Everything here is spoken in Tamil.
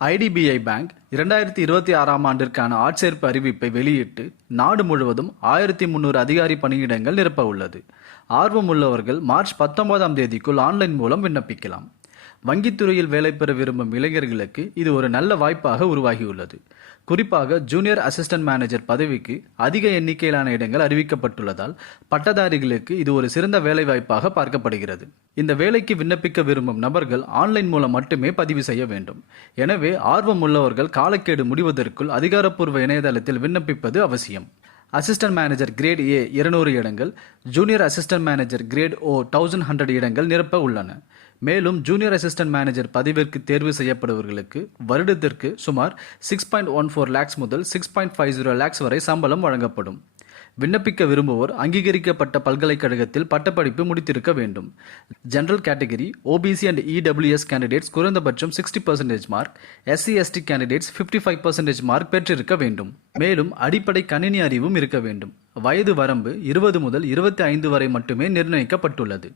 ஐடிபிஐ பேங்க் 2026ஆம் ஆண்டிற்கான ஆட்சேர்ப்பு அறிவிப்பை வெளியிட்டு நாடு முழுவதும் 1300 அதிகாரி பணியிடங்கள் நிரப்ப உள்ளது. ஆர்வம் உள்ளவர்கள் மார்ச் 19ஆம் தேதிக்குள் ஆன்லைன் மூலம் விண்ணப்பிக்கலாம். வங்கித்துறையில் வேலை பெற விரும்பும் இளைஞர்களுக்கு இது ஒரு நல்ல வாய்ப்பாக உருவாகியுள்ளது. குறிப்பாக ஜூனியர் அசிஸ்டன்ட் மேனேஜர் பதவிக்கு அதிக எண்ணிக்கையிலான இடங்கள் அறிவிக்கப்பட்டுள்ளதால் பட்டதாரிகளுக்கு இது ஒரு சிறந்த வேலை வாய்ப்பாக பார்க்கப்படுகிறது. இந்த வேலைக்கு விண்ணப்பிக்க விரும்பும் நபர்கள் ஆன்லைன் மூலம் மட்டுமே பதிவு செய்ய வேண்டும். எனவே ஆர்வம் உள்ளவர்கள் காலக்கெடு முடிவதற்குள் அதிகாரப்பூர்வ இணையதளத்தில் விண்ணப்பிப்பது அவசியம். அசிஸ்டன்ட் மேனேஜர் கிரேட் ஏ 200 இடங்கள், ஜூனியர் அசிஸ்டன்ட் மேனேஜர் கிரேட் ஓ 1100 இடங்கள் நிரப்ப உள்ளன. மேலும் ஜூனியர் அசிஸ்டன்ட் மேனேஜர் பதவிற்கு தேர்வு செய்யப்படுபவர்களுக்கு வருடத்திற்கு சுமார் 6.14 lakhs முதல் 6.50 lakhs வரை சம்பளம் வழங்கப்படும். விண்ணப்பிக்க விரும்புவோர் அங்கீகரிக்கப்பட்ட பல்கலைக்கழகத்தில் பட்டப்படிப்பு முடித்திருக்க வேண்டும். General category OBC and EWS candidates குறைந்தபட்சம் 60% மார்க், SC/ST கேண்டிடேட்ஸ் 55% மார்க் பெற்றிருக்க வேண்டும். மேலும் அடிப்படை கணினி அறிவும் இருக்க வேண்டும். வயது வரம்பு 20 முதல் 25 வரை மட்டுமே நிர்ணயிக்கப்பட்டுள்ளது.